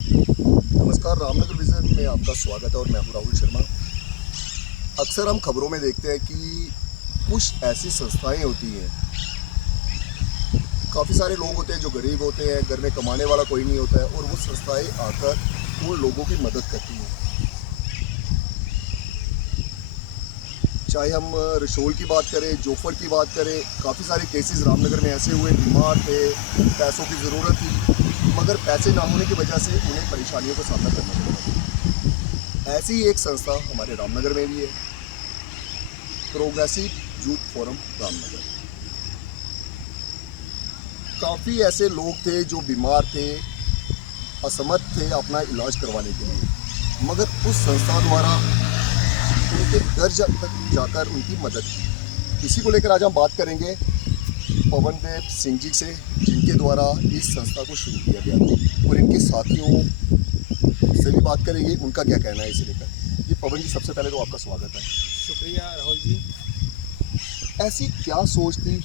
नमस्कार, रामनगर विज़न में आपका स्वागत है और मैं हूं राहुल शर्मा। अक्सर हम खबरों में देखते हैं कि कुछ ऐसी संस्थाएं होती हैं, काफ़ी सारे लोग होते हैं जो गरीब होते हैं, घर में कमाने वाला कोई नहीं होता है और वो संस्थाएं आकर उन लोगों की मदद करती हैं। चाहे हम रशोल की बात करें, जोफर की बात करें, काफ़ी सारे केसेस रामनगर में ऐसे हुए, बीमार थे, पैसों की ज़रूरत थी, मगर पैसे ना होने की वजह से उन्हें परेशानियों का सामना करना पड़ा। ऐसी ही एक संस्था हमारे रामनगर में भी है, प्रोग्रेसिव यूथ फोरम रामनगर। काफ़ी ऐसे लोग थे जो बीमार थे, असमर्थ थे अपना इलाज करवाने के लिए, मगर उस संस्था द्वारा उनके घर तक जाकर उनकी मदद की। इसी को लेकर आज हम बात करेंगे पवनदेव सिंह जी से, जिनके द्वारा इस संस्था को शुरू किया गया था, और इनके साथियों से भी बात करेंगे, उनका क्या कहना है इसे लेकर। ये पवन जी, सबसे पहले तो आपका स्वागत है। शुक्रिया राहुल जी। ऐसी क्या सोच थी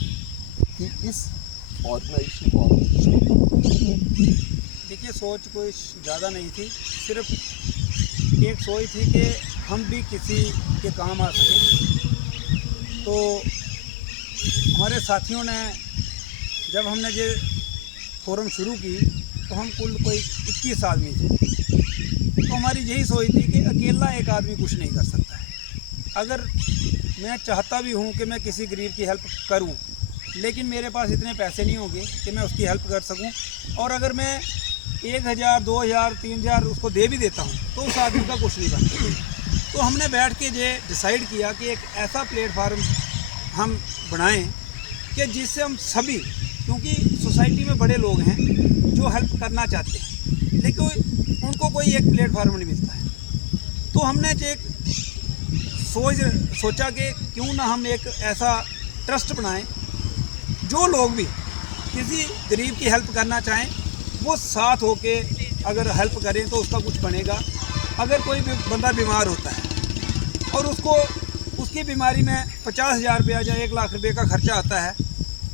कि इस ऑर्गेनाइजेशन को आपने शुरू किया? देखिए, सोच कोई ज़्यादा नहीं थी, सिर्फ एक सोच थी कि हम भी किसी के काम आ सकें। तो हमारे साथियों ने, जब हमने ये फोरम शुरू की तो हम कुल कोई 21 आदमी थे। तो हमारी यही सोच थी कि अकेला एक आदमी कुछ नहीं कर सकता है। अगर मैं चाहता भी हूँ कि मैं किसी गरीब की हेल्प करूँ, लेकिन मेरे पास इतने पैसे नहीं होंगे कि मैं उसकी हेल्प कर सकूं, और अगर मैं 1000, 2000, 3000 उसको दे भी देता हूं तो उस आदमी का कुछ नहीं बनता। तो हमने बैठ के ये डिसाइड किया कि एक ऐसा प्लेटफार्म हम बनाएं कि जिससे हम सभी, क्योंकि सोसाइटी में बड़े लोग हैं जो हेल्प करना चाहते हैं लेकिन उनको कोई एक प्लेटफार्म नहीं मिलता है। तो हमने ये सोचा कि क्यों ना हम एक ऐसा ट्रस्ट बनाएं, जो लोग भी किसी गरीब की हेल्प करना चाहें वो साथ होके अगर हेल्प करें तो उसका कुछ बनेगा। अगर कोई भी बंदा बीमार होता है और उसको उसकी बीमारी में 50,000 रुपया या 1 लाख रुपये का खर्चा आता है,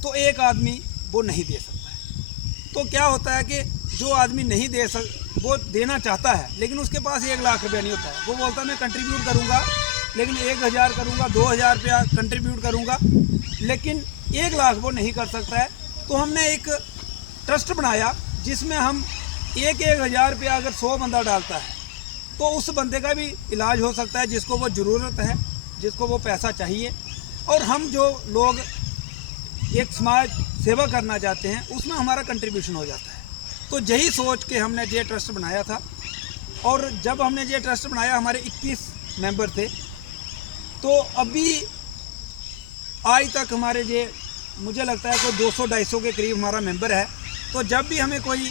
तो एक आदमी वो नहीं दे सकता है। तो क्या होता है कि जो आदमी नहीं वो देना चाहता है लेकिन उसके पास 1 लाख रुपया नहीं होता है, वो बोलता है मैं कंट्रीब्यूट करूँगा, लेकिन 1000 करूँगा, 2000 रुपया कंट्रीब्यूट करूँगा, लेकिन 1 लाख वो नहीं कर सकता है। तो हमने एक ट्रस्ट बनाया जिसमें हम 1,000 रुपया अगर 100 बंदा डालता है तो उस बंदे का भी इलाज हो सकता है जिसको वो ज़रूरत है, जिसको वो पैसा चाहिए। और हम जो लोग एक समाज सेवा करना चाहते हैं उसमें हमारा कंट्रीब्यूशन हो जाता है। तो यही सोच के हमने ये ट्रस्ट बनाया था, और जब हमने ये ट्रस्ट बनाया हमारे 21 मेंबर थे। तो अभी आज तक हमारे ये, मुझे लगता है कोई 200-250 के करीब हमारा मेंबर है। तो जब भी हमें कोई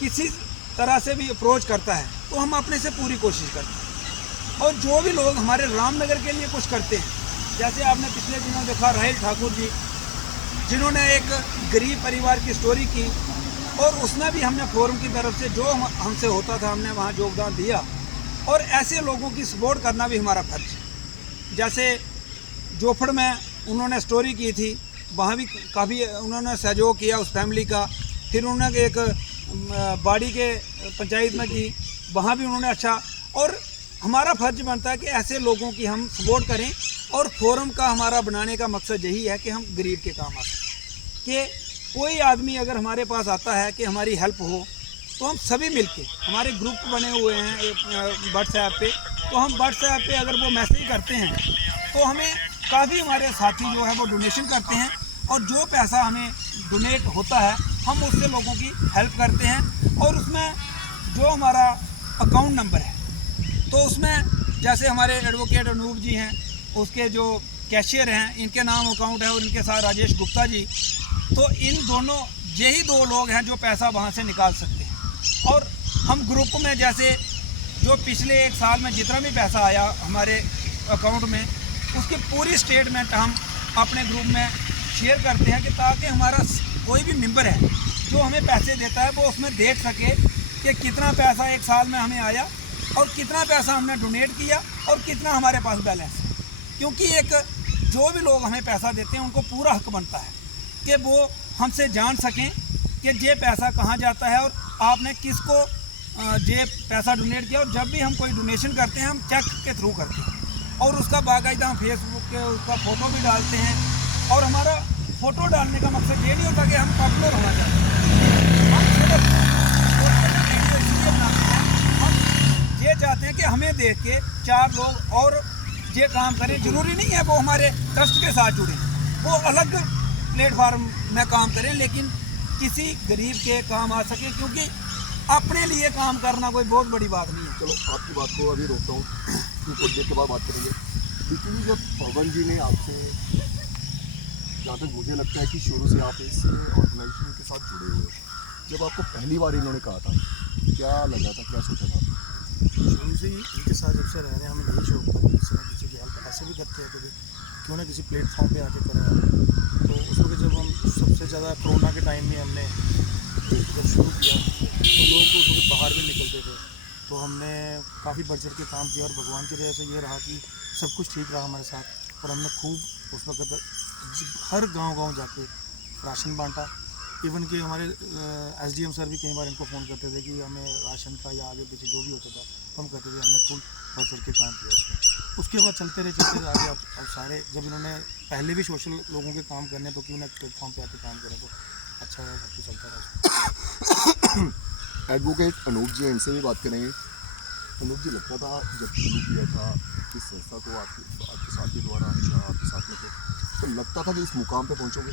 किसी तरह से भी अप्रोच करता है तो हम अपने से पूरी कोशिश करते हैं। और जो भी लोग हमारे रामनगर के लिए कुछ करते हैं, जैसे आपने पिछले दिनों देखा राहिल ठाकुर जी, जिन्होंने एक गरीब परिवार की स्टोरी की, और उसमें भी हमने फोरम की तरफ से जो हमसे होता था हमने वहाँ योगदान दिया। और ऐसे लोगों की सपोर्ट करना भी हमारा फर्ज है। जैसे जोफड़ में उन्होंने स्टोरी की थी, वहाँ भी काफ़ी उन्होंने सहयोग किया उस फैमिली का। फिर उन्होंने एक बाड़ी के पंचायत में की, वहाँ भी उन्होंने अच्छा। और हमारा फर्ज बनता है कि ऐसे लोगों की हम सपोर्ट करें, और फोरम का हमारा बनाने का मकसद यही है कि हम गरीब के काम आ सकें। कि कोई आदमी अगर हमारे पास आता है कि हमारी हेल्प हो, तो हम सभी मिलके, हमारे ग्रुप बने हुए हैं व्हाट्सएप पे, तो हम व्हाट्सएप पे अगर वो मैसेज करते हैं तो हमें काफ़ी हमारे साथी जो है वो डोनेशन करते हैं, और जो पैसा हमें डोनेट होता है हम उससे लोगों की हेल्प करते हैं। और उसमें जो हमारा अकाउंट नंबर है, तो उसमें जैसे हमारे एडवोकेट अनूप जी हैं, उसके जो कैशियर हैं, इनके नाम अकाउंट है, और इनके साथ राजेश गुप्ता जी, तो इन दोनों, यही 2 लोग हैं जो पैसा वहाँ से निकाल सकते हैं। और हम ग्रुप में, जैसे जो पिछले 1 साल में जितना भी पैसा आया हमारे अकाउंट में, उसकी पूरी स्टेटमेंट हम अपने ग्रुप में शेयर करते हैं, कि ताकि हमारा कोई भी मेंबर है जो हमें पैसे देता है वो उसमें देख सके कि कितना पैसा 1 साल में हमें आया, और कितना पैसा हमने डोनेट किया, और कितना हमारे पास बैलेंस है। क्योंकि एक जो भी लोग हमें पैसा देते हैं उनको पूरा हक बनता है कि वो हमसे जान सकें कि ये पैसा कहाँ जाता है और आपने किसको जे पैसा डोनेट किया, और जब भी हम कोई डोनेशन करते हैं हम चेक के थ्रू करते हैं, और उसका बाकायदा हम फेसबुक पे उसका फ़ोटो भी डालते हैं। और हमारा फ़ोटो डालने का मकसद ये नहीं होता कि हम पॉपुलर होना चाहते हैं, हम सिर्फ वीडियो इसलिए बनाते हैं, हम ये चाहते हैं कि हमें देख के 4 लोग और ये काम करें। ज़रूरी नहीं है वो हमारे ट्रस्ट के साथ जुड़ें, वो अलग प्लेटफार्म में काम करें, लेकिन किसी गरीब के काम आ सके, क्योंकि अपने लिए काम करना कोई बहुत बड़ी बात नहीं है। चलो आपकी बात को अभी रोकता हूँ, थोड़ी देर के बाद बात करेंगे। लेकिन जब पवन जी ने आपसे, जहाँ तक मुझे लगता है कि शुरू से आप इस ऑर्गेनाइजेशन के साथ जुड़े हुए हो, जब आपको पहली बार इन्होंने कहा था, क्या लगा था, क्या सोचा था? शुरू से ही इनके साथ जब से रह रहे हैं, हमें यही शौक था कि किसी न किसी की हेल्प ऐसे भी करते हैं कभी, क्यों ना किसी प्लेटफॉर्म पे आके करें। तो उस वक्त जब हम सबसे ज़्यादा कोरोना के टाइम में हमने जब शुरू किया तो लोग उस वक्त बाहर भी निकलते थे, तो हमने काफ़ी बढ़ चढ़ के काम किया, और भगवान की दया से ये रहा कि सब कुछ ठीक रहा हमारे साथ, और हमने खूब उस वक्त हर गांव जाके राशन बांटा। इवन कि हमारे SDM सर भी कई बार इनको फ़ोन करते थे कि हमें राशन का या आगे पीछे जो भी होता था तो हम करते थे, हमने खूब बढ़ चढ़ के काम किया उसमें। उसके बाद चलते रहे आगे। अब सारे जब इन्होंने पहले भी सोशल लोगों के काम करने, तो क्यों ना प्लेटफॉर्म पे आके काम करें, तो अच्छा है, सब कुछ चलता रहा। एडवोकेट अनूप जी, इनसे भी बात करेंगे। अनूप जी, लगता था जब शुरू किया था इस संस्था को आपके साथ के द्वारा या आपके साथ में तो लगता था कि इस मुकाम पे पहुंचोगे?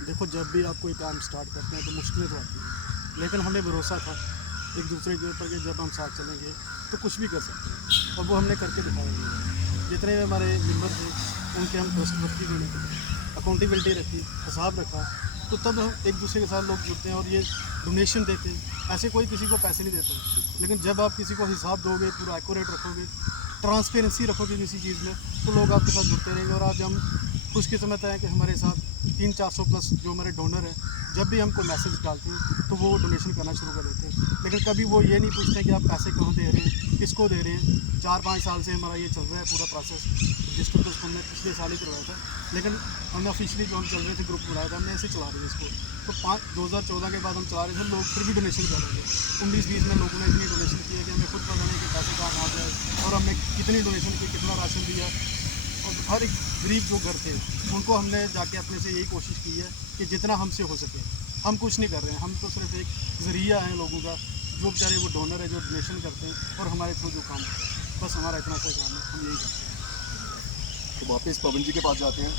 देखो, जब भी आप कोई काम स्टार्ट करते हैं तो मुश्किलें तो आती हैं, लेकिन हमें भरोसा था एक दूसरे के ऊपर कि जब हम साथ चलेंगे तो कुछ भी कर सकते हैं, और वो हमने करके दिखाएंगे। जितने भी हमारे मेंबर थे उनके हम ट्रस्टवर्दी बने, अकाउंटेबिलिटी रखी, हिसाब रखा, तो तब हम एक दूसरे के साथ लोग जुड़ते हैं और ये डोनेशन देते हैं। ऐसे कोई किसी को पैसे नहीं देता, लेकिन जब आप किसी को हिसाब दोगे, पूरा एक्यूरेट रखोगे, ट्रांसपेरेंसी रखोगे किसी चीज़ में, तो लोग आपके साथ जुड़ते रहेंगे। और आज हम खुशकिस्मत हैं कि हमारे साथ 300-400 प्लस जो हमारे डोनर हैं, जब भी हम कोई मैसेज डालते हैं तो वो डोनेशन करना शुरू कर देते हैं। लेकिन कभी वो ये नहीं पूछते कि आप पैसे कहाँ दे रहे हैं, किसको दे रहे हैं। 4-5 साल से हमारा ये चल रहा है पूरा प्रोसेस। रजिस्टर तो हमने पिछले साल ही करवाया था, लेकिन हमने ऑफिशियली जो हम चल रहे थे, ग्रुप बनाया था हमने, ऐसे चला रहे थे इसको। तो 2014 के बाद हम चला रहे थे, लोग फिर भी डोनेशन कर रहे थे। 19-20 में लोगों ने इतनी डोनेशन की है कि हमें खुद पता नहीं कि पैसे कहाँ आ जाए, और हमने कितनी डोनेशन की, कितना राशन दिया। और हर एक गरीब जो घर थे उनको हमने जाके अपने से यही कोशिश की है कि जितना हमसे हो सके। हम कुछ नहीं कर रहे हैं, हम तो सिर्फ एक ज़रिया हैं लोगों का, जो बेचारे वो डोनर है जो डोनेशन करते हैं और हमारे थ्रू जो काम करते हैं। बस हमारा इतना सा काम है, हम यही करते हैं। तो वापस पवन जी के पास जाते हैं।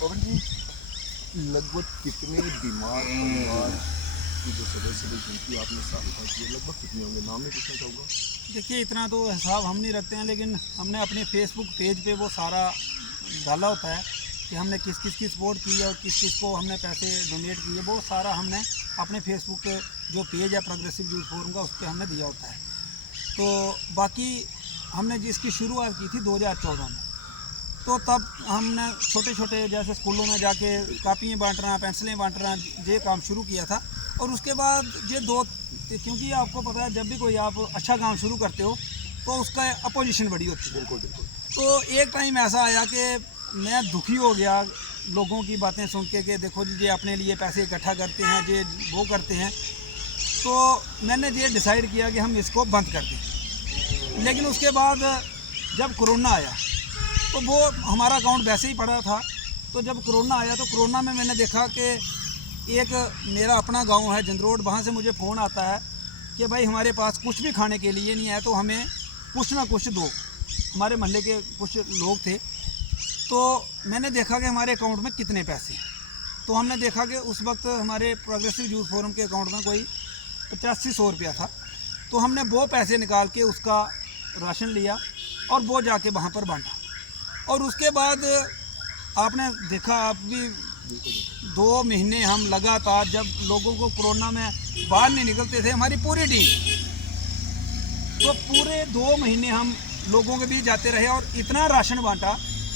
पवन जी, लगभग कितने बीमार परिवार की जो सदस्य थे जिनकी आपने सहायता की, लगभग कितने होंगे? नाम नहीं पूछना चाहूँगा। देखिए, इतना तो हिसाब हम नहीं रखते हैं, लेकिन हमने अपने फेसबुक पेज पे वो सारा डाला होता है कि हमने किस किस की सपोर्ट की है और किस किस को हमने पैसे डोनेट किए। वो सारा हमने अपने फेसबुक पे जो पेज है प्रोग्रेसिव यूथ फोरम का, उस पर हमने दिया होता है। तो बाकी हमने जिसकी शुरुआत की थी 2014 में, तो तब हमने छोटे छोटे जैसे स्कूलों में जाके कापियाँ बांट रहे हैं, पेंसिलें बांट रहे हैं, ये काम शुरू किया था। और उसके बाद ये क्योंकि आपको पता है जब भी कोई आप अच्छा काम शुरू करते हो तो उसका अपोजिशन बड़ी होती है। बिल्कुल बिल्कुल। तो एक टाइम ऐसा आया कि मैं दुखी हो गया लोगों की बातें सुन के कि देखो जी, ये अपने लिए पैसे इकट्ठा करते हैं, ये वो करते हैं। तो मैंने ये डिसाइड किया कि हम इसको बंद कर दें। लेकिन उसके बाद जब कोरोना आया तो वो हमारा अकाउंट वैसे ही पड़ा था। तो जब कोरोना आया तो कोरोना में मैंने देखा कि एक मेरा अपना गांव है जंदरोड, वहाँ से मुझे फ़ोन आता है कि भाई हमारे पास कुछ भी खाने के लिए नहीं है, तो हमें कुछ ना कुछ दो। हमारे मोहल्ले के कुछ लोग थे, तो मैंने देखा कि हमारे अकाउंट में कितने पैसे हैं। तो हमने देखा कि उस वक्त हमारे प्रोग्रेसिव यूथ फोरम के अकाउंट में कोई 8500 रुपया था। तो हमने वो पैसे निकाल के उसका राशन लिया और वो जाके वहाँ पर बांटा। और उसके बाद आपने देखा, आप भी 2 महीने हम लगातार, जब लोगों को कोरोना में बाहर नहीं निकलते थे, हमारी पूरी टीम, तो पूरे 2 महीने हम लोगों के बीच जाते रहे और इतना राशन बांटा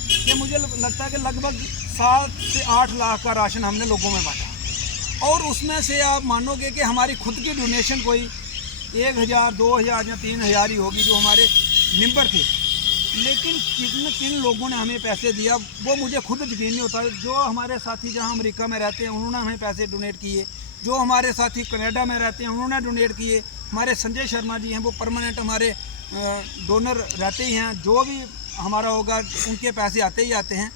कि मुझे लगता है कि लगभग 7 से 8 लाख का राशन हमने लोगों में बांटा। और उसमें से आप मानोगे कि हमारी खुद की डोनेशन कोई 1000, 2000 या 3000 ही होगी जो हमारे मेंबर थे। लेकिन किन लोगों ने हमें पैसे दिया वो मुझे खुद यकीन नहीं होता। जो हमारे साथी जहां अमेरिका में रहते हैं उन्होंने हमें पैसे डोनेट किए, जो हमारे साथी कनाडा में रहते हैं उन्होंने डोनेट किए, हमारे संजय शर्मा जी हैं, वो परमानेंट हमारे डोनर रहते ही हैं। जो भी हमारा होगा उनके पैसे आते ही आते हैं।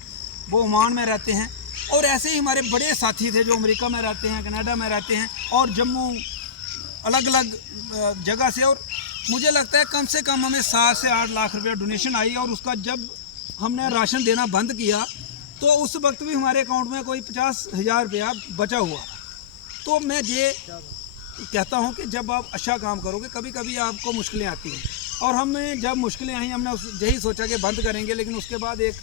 वो ओमान में रहते हैं। और ऐसे ही हमारे बड़े साथी थे जो अमेरिका में रहते हैं, कनाडा में रहते हैं और जम्मू अलग अलग जगह से। और मुझे लगता है कम से कम हमें 7 से 8 लाख रुपया डोनेशन आई। और उसका जब हमने राशन देना बंद किया तो उस वक्त भी हमारे अकाउंट में कोई 50,000 रुपया बचा हुआ। तो मैं ये कहता हूँ कि जब आप अच्छा काम करोगे कभी कभी आपको मुश्किलें आती हैं। और हमें जब मुश्किलें आई हमने यही सोचा कि बंद करेंगे, लेकिन उसके बाद एक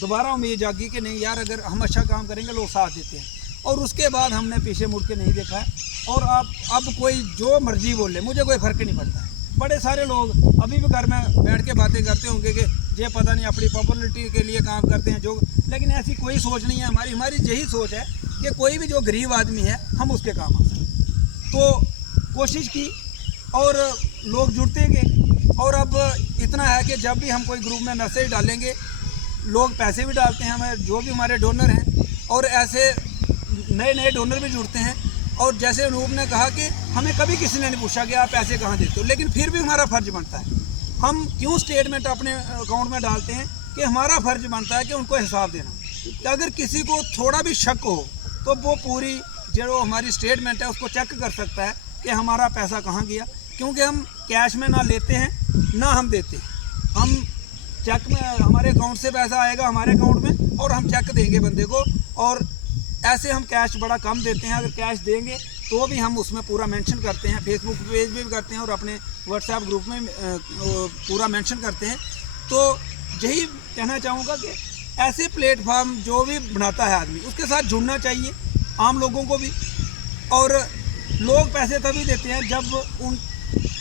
दोबारा उम्मीद जागी कि नहीं यार, अगर हम अच्छा काम करेंगे लोग साथ देते हैं। और उसके बाद हमने पीछे मुड़ के नहीं देखा है। और आप अब कोई जो मर्जी बोले, मुझे कोई फ़र्क नहीं पड़ता है। बड़े सारे लोग अभी भी घर में बैठ के बातें करते होंगे कि ये पता नहीं अपनी पॉपुलरिटी के लिए काम करते हैं जो, लेकिन ऐसी कोई सोच नहीं है हमारी यही सोच है कि कोई भी जो गरीब आदमी है हम उसके काम आ सकें। तो कोशिश की और लोग जुड़ते गए। और अब इतना है कि जब भी हम कोई ग्रुप में मैसेज डालेंगे, लोग पैसे भी डालते हैं हमें, जो भी हमारे डोनर हैं, और ऐसे नए नए डोनर भी जुड़ते हैं। और जैसे अनूप ने कहा कि हमें कभी किसी ने नहीं पूछा कि आप पैसे कहाँ देते हो, लेकिन फिर भी हमारा फ़र्ज़ बनता है। हम क्यों स्टेटमेंट अपने अकाउंट में डालते हैं कि हमारा फ़र्ज़ बनता है कि उनको हिसाब देना। कि अगर किसी को थोड़ा भी शक हो तो वो पूरी जो हमारी स्टेटमेंट है उसको चेक कर सकता है कि हमारा पैसा कहाँ गया। क्योंकि हम कैश में ना लेते हैं ना हम देते हैं। हम चेक में, हमारे अकाउंट से पैसा आएगा हमारे अकाउंट में और हम चेक देंगे बंदे को। और ऐसे हम कैश बड़ा कम देते हैं। अगर कैश देंगे तो भी हम उसमें पूरा मेंशन करते हैं, फेसबुक पेज पे भी करते हैं और अपने व्हाट्सएप ग्रुप में पूरा मेंशन करते हैं। तो यही कहना चाहूँगा कि ऐसे प्लेटफार्म जो भी बनाता है आदमी उसके साथ जुड़ना चाहिए, आम लोगों को भी। और लोग पैसे तभी देते हैं जब उन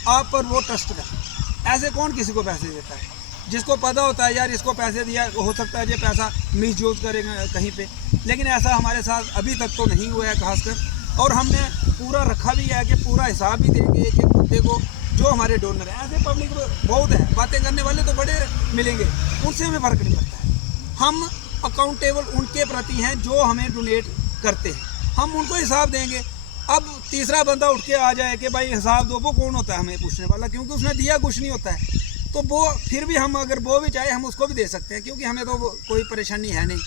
आप पर वो ट्रस्ट करें। ऐसे कौन किसी को पैसे देता है? जिसको पता होता है यार इसको पैसे दिया, हो सकता है ये पैसा मिसयूज करेंगे कहीं पे, लेकिन ऐसा हमारे साथ अभी तक तो नहीं हुआ है खासकर। और हमने पूरा रखा भी है कि पूरा हिसाब भी देंगे एक एक बंदे को जो हमारे डोनर हैं। ऐसे पब्लिक बहुत है, बातें करने वाले तो बड़े मिलेंगे, उनसे हमें फ़र्क नहीं पड़ता है। हम अकाउंटेबल उनके प्रति हैं जो हमें डोनेट करते हैं, हम उनको हिसाब देंगे। अब तीसरा बंदा उठ के आ जाए कि भाई हिसाब दो, वो कौन होता है हमें पूछने वाला? क्योंकि उसने दिया कुछ नहीं होता है। तो वो फिर भी हम अगर वो भी चाहे हम उसको भी दे सकते हैं, क्योंकि हमें तो कोई परेशानी है नहीं।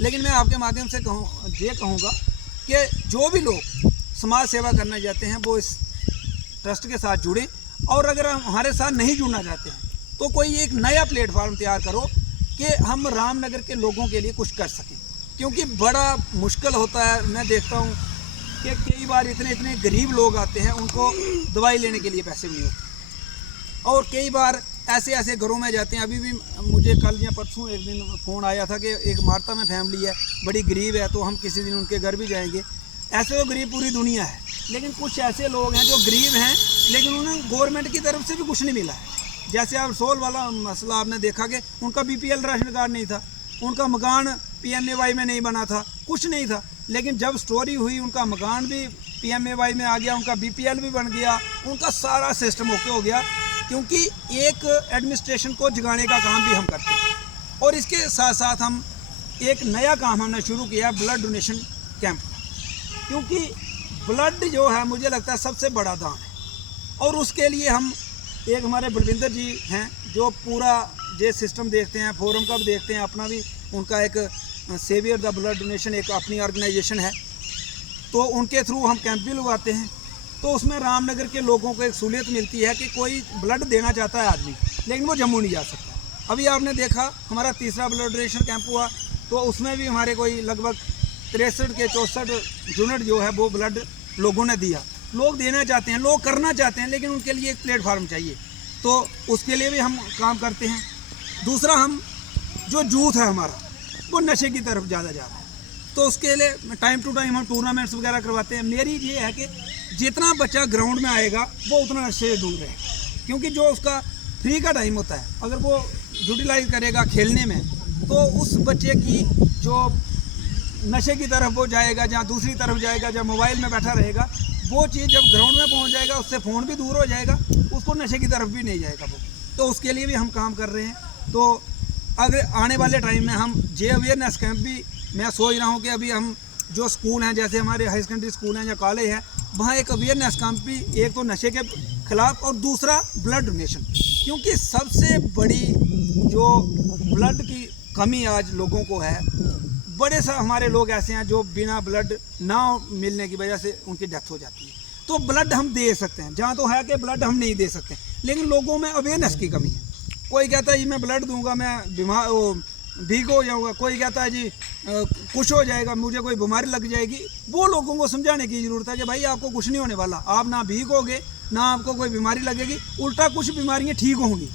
लेकिन मैं आपके माध्यम से ये कहूँगा कि जो भी लोग समाज सेवा करना चाहते हैं वो इस ट्रस्ट के साथ जुड़ें। और अगर हमारे साथ नहीं जुड़ना चाहते हैं तो कोई एक नया प्लेटफार्म तैयार करो कि हम रामनगर के लोगों के लिए कुछ कर सकें। क्योंकि बड़ा मुश्किल होता है, मैं देखता हूँ कि कई बार इतने गरीब लोग आते हैं, उनको दवाई लेने के लिए पैसे नहीं होते। और कई बार ऐसे घरों में जाते हैं। अभी भी मुझे कल या परसों एक दिन फ़ोन आया था कि एक मार्ता में फैमिली है, बड़ी गरीब है, तो हम किसी दिन उनके घर भी जाएंगे। ऐसे तो गरीब पूरी दुनिया है, लेकिन कुछ ऐसे लोग हैं जो गरीब हैं लेकिन उन्हें गवर्नमेंट की तरफ से भी कुछ नहीं मिला है। जैसे आप सोल वाला मसला आपने देखा कि उनका BPL राशन कार्ड नहीं था, उनका मकान PMAY में नहीं बना था, कुछ नहीं था। लेकिन जब स्टोरी हुई उनका मकान भी PMAY में आ गया, उनका BPL भी बन गया, उनका सारा सिस्टम ओके हो गया। क्योंकि एक एडमिनिस्ट्रेशन को जगाने का काम भी हम करते हैं। और इसके साथ साथ हम एक नया काम हमने शुरू किया, ब्लड डोनेशन कैंप। क्योंकि ब्लड जो है मुझे लगता है सबसे बड़ा दान है। और उसके लिए हम एक हमारे बलविंदर जी हैं जो पूरा ये सिस्टम देखते हैं, फोरम का भी देखते हैं, अपना भी उनका एक सेवियर द ब्लड डोनेशन एक अपनी ऑर्गेनाइजेशन है, तो उनके थ्रू हम कैंप भी लगवाते हैं। तो उसमें रामनगर के लोगों को एक सहूलियत मिलती है कि कोई ब्लड देना चाहता है आदमी, लेकिन वो जम्मू नहीं जा सकता। अभी आपने देखा हमारा तीसरा ब्लड डोनेशन कैंप हुआ, तो उसमें भी हमारे कोई लगभग 63 के 64 यूनिट जो है वो ब्लड लोगों ने दिया। लोग देना चाहते हैं, लोग करना चाहते हैं, लेकिन उनके लिए एक प्लेटफार्म चाहिए, तो उसके लिए भी हम काम करते हैं। दूसरा, हम जो यूथ है हमारा वो नशे की तरफ ज़्यादा जा रहा है, तो उसके लिए टाइम टू टाइम हम टूर्नामेंट्स वगैरह करवाते हैं। मेरी ये है कि जितना बच्चा ग्राउंड में आएगा वो उतना नशे से दूर रहे, क्योंकि जो उसका फ्री का टाइम होता है अगर वो यूटिलाइज करेगा खेलने में, तो उस बच्चे की जो नशे की तरफ वो जाएगा, जहाँ दूसरी तरफ जाएगा, जहाँ मोबाइल में बैठा रहेगा, वो चीज़ जब ग्राउंड में पहुँच जाएगा उससे फ़ोन भी दूर हो जाएगा, उसको नशे की तरफ भी नहीं जाएगा वो। तो उसके लिए भी हम काम कर रहे हैं। तो अगर आने वाले टाइम में हम जे अवेयरनेस कैंप भी, मैं सोच रहा हूँ कि अभी हम जो स्कूल हैं, जैसे हमारे हाई सेकेंडरी स्कूल हैं या कॉलेज हैं, वहाँ एक अवेयरनेस कैंप भी, एक तो नशे के खिलाफ और दूसरा ब्लड डोनेशन, क्योंकि सबसे बड़ी जो ब्लड की कमी आज लोगों को है, बड़े सा हमारे लोग ऐसे हैं जो बिना ब्लड ना मिलने की वजह से उनकी डेथ हो जाती है। तो ब्लड हम दे सकते हैं, जहाँ तो है कि ब्लड हम नहीं दे सकते, लेकिन लोगों में अवेयरनेस की कमी है। कोई कहता है जी मैं ब्लड दूंगा मैं बीमार ठीक हो जाऊँगा, कोई कहता है जी कुछ हो जाएगा, मुझे कोई बीमारी लग जाएगी। वो लोगों को समझाने की ज़रूरत है कि भाई आपको कुछ नहीं होने वाला, आप ना भीग होगे ना आपको कोई बीमारी लगेगी, उल्टा कुछ बीमारियाँ ठीक होंगी।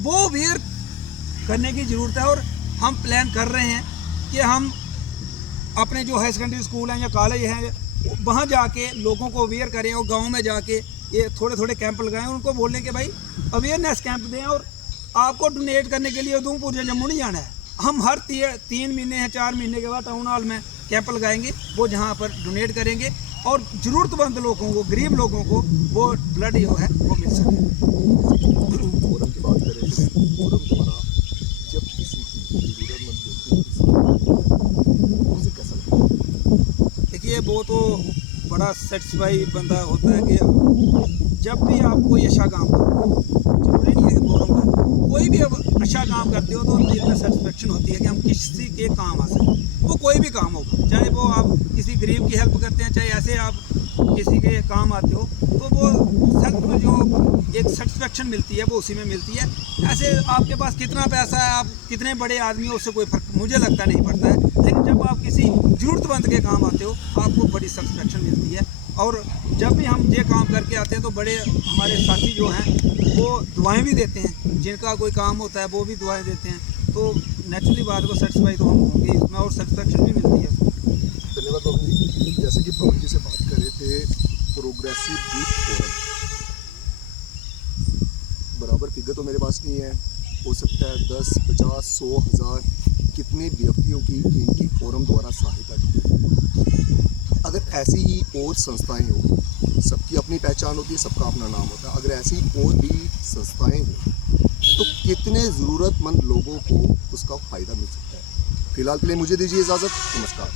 वो अवेयर करने की ज़रूरत है। और हम प्लान कर रहे हैं कि हम अपने जो हाई सेकेंडरी स्कूल हैं या कॉलेज हैं वहाँ जाके लोगों को अवेयर करें और गांव में जाके ये थोड़े थोड़े कैंप लगाएं, उनको बोलें कि भाई अवेयरनेस कैंप दें और आपको डोनेट करने के लिए उधमपुर या जम्मू नहीं जाना है। हम हर 3 महीने या 4 महीने के बाद टाउन हॉल में कैंप लगाएंगे, वो जहाँ पर डोनेट करेंगे और ज़रूरतमंद लोगों को, गरीब लोगों को वो ब्लड जो है वो मिल सके। फोरम की बात करें तो फोरम द्वारा जब किसी की ज़रूरतमंद व्यक्ति उसे कैसा लगता है? देखिए वो तो बड़ा सेटिस्फाई बंदा होता है कि जब भी आप कोई अच्छा काम करो, जरूरी नहीं है कि फोरम का, कोई भी अब अच्छा काम करते हो तो दिल में सेटिस्फेक्शन होती है कि हम किसी के काम आ सकें। वो कोई भी काम होगा, चाहे वो आप किसी गरीब की हेल्प करते हैं, चाहे ऐसे आप किसी के काम आते हो, तो वो सेल्फ जो एक सेटिस्फेक्शन मिलती है वो उसी में मिलती है। ऐसे आपके पास कितना पैसा है, आप कितने बड़े आदमी हो, उससे कोई फर्क मुझे लगता नहीं पड़ता है, लेकिन जब आप किसी ज़रूरतमंद के काम आते हो आपको बड़ी सेटिस्फेक्शन मिलती है। और जब भी हम ये काम करके आते हैं तो बड़े हमारे साथी जो हैं वो दुआएं भी देते हैं, जिनका कोई काम होता है वो भी दुआएं देते हैं, तो नेचुरली बात को सेटिस्फाई तो हम होंगे इसमें और सेटिस्फेक्शन भी मिलती है। धन्यवाद पवन जी। जैसे कि पवन जी से बात कर रहे थे, प्रोग्रेसिव यूथ फोरम, बराबर फिगर तो मेरे पास नहीं है, हो सकता है 10, 50, 100, 1000 कितने व्यक्तियों की इनकी फोरम द्वारा सहायता की है। अगर ऐसी ही और संस्थाएं हो, सबकी अपनी पहचान होती है, सबका अपना नाम होता है, अगर ऐसी और भी संस्थाएं हो तो कितने ज़रूरतमंद लोगों को उसका फ़ायदा मिल सकता है। फिलहाल के लिए मुझे दीजिए इजाज़त, नमस्कार।